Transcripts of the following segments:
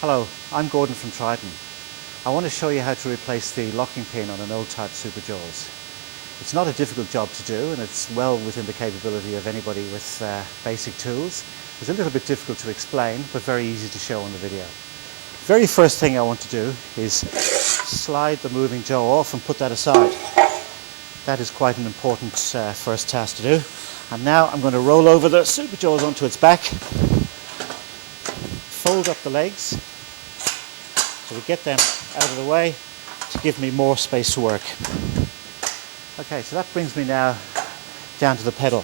Hello, I'm Gordon from Triton. I want to show you how to replace the locking pin on an old type Superjaws. It's not a difficult job to do, and it's well within the capability of anybody with basic tools. It's a little bit difficult to explain, but very easy to show on the video. Very first thing I want to do is slide the moving jaw off and put that aside. That is quite an important first task to do. And now I'm going to roll over the Superjaws onto its back, fold up the legs so we get them out of the way to give me more space to work. Okay, so that brings me now down to the pedal.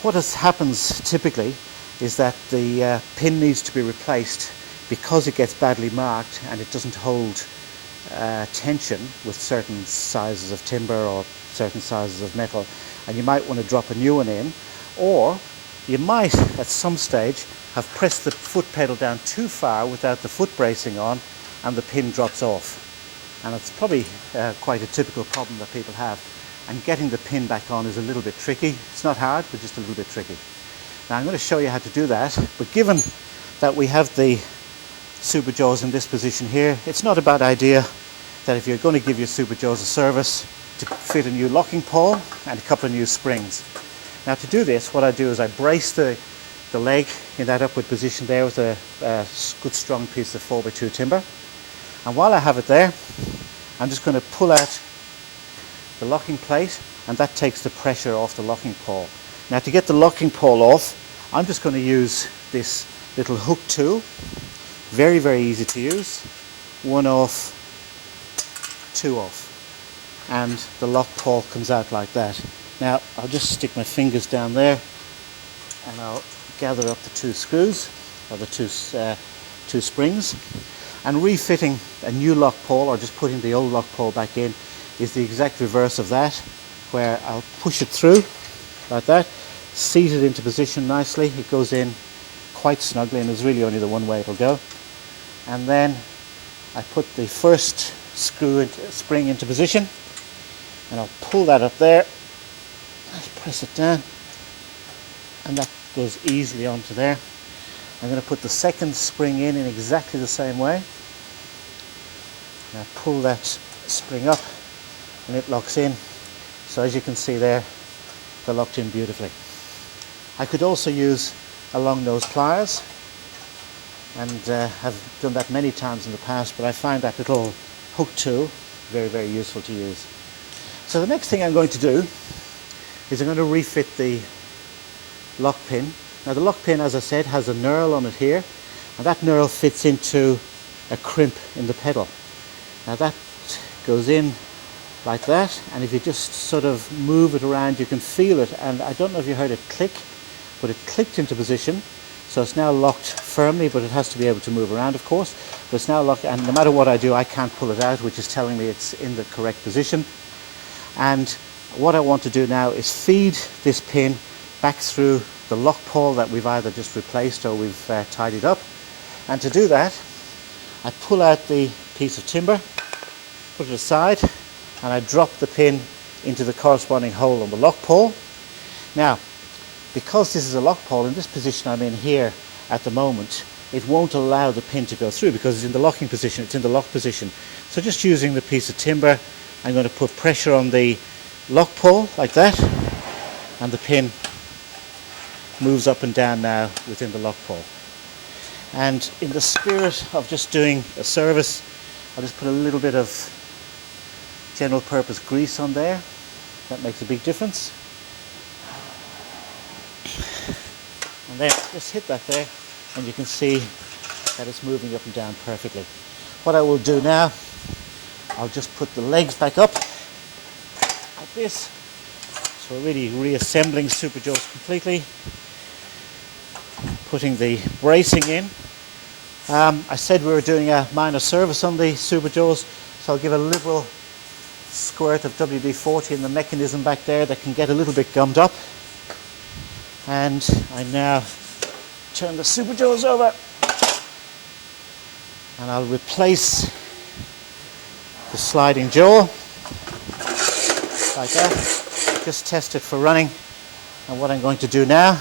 What happens typically is that the pin needs to be replaced because it gets badly marked and it doesn't hold tension with certain sizes of timber or certain sizes of metal, and you might want to drop a new one in, or you might at some stage have pressed the foot pedal down too far without the foot bracing on and the pin drops off. And it's probably quite a typical problem that people have, and getting the pin back on is a little bit tricky. It's not hard, but just a little bit tricky. Now I'm going to show you how to do that, but given that we have the Superjaws in this position here, it's not a bad idea that if you're going to give your Superjaws a service to fit a new locking pawl and a couple of new springs. Now to do this, what I do is I brace the leg in that upward position there with a good strong piece of 4x2 timber, and while I have it there I'm just going to pull out the locking plate, and that takes the pressure off the locking pawl. Now to get the locking pawl off, I'm just going to use this little hook tool. Very, very easy to use. One off, two off, and the lock pawl comes out like that. Now I'll just stick my fingers down there and I'll gather up the two screws, or the two springs, and refitting a new lock pawl or just putting the old lock pawl back in is the exact reverse of that, where I'll push it through like that, seat it into position nicely. It goes in quite snugly and there's really only the one way it'll go. And then I put the first spring into position, and I'll pull that up there, just press it down, and that goes easily onto there. I'm going to put the second spring in exactly the same way. Now pull that spring up and it locks in. So as you can see there, they're locked in beautifully. I could also use a long nose pliers, and have done that many times in the past, but I find that little hook tool very, very useful to use. So the next thing I'm going to do is I'm going to refit the lock pin. Now the lock pin, as I said, has a knurl on it here, and that knurl fits into a crimp in the pedal. Now that goes in like that, and if you just sort of move it around you can feel it, and I don't know if you heard it click, but it clicked into position. So it's now locked firmly, but it has to be able to move around, of course. But it's now locked, and no matter what I do, I can't pull it out, which is telling me it's in the correct position. And what I want to do now is feed this pin back through the lock pawl that we've either just replaced or we've tidied up. And to do that, I pull out the piece of timber, put it aside, and I drop the pin into the corresponding hole on the lock pawl. Now, because this is a lock pawl, in this position I'm in here at the moment, it won't allow the pin to go through because it's in the locking position, it's in the lock position. So just using the piece of timber, I'm going to put pressure on the lock pawl like that, and the pin moves up and down now within the lock pawl. And in the spirit of just doing a service, I'll just put a little bit of general purpose grease on there. That makes a big difference. And then just hit that there, and you can see that it's moving up and down perfectly. What I will do now, I'll just put the legs back up like this. So we're really reassembling Superjaws completely. Putting the bracing in. I said we were doing a minor service on the Superjaws, so I'll give a liberal squirt of WD-40 in the mechanism back there that can get a little bit gummed up. And I now turn the Superjaws over, and I'll replace the sliding jaw like that. Just test it for running. And what I'm going to do now,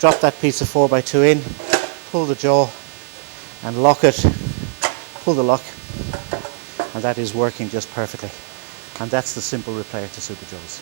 drop that piece of 4x2 in, pull the jaw, and lock it, pull the lock, and that is working just perfectly. And that's the simple repair to Superjaws.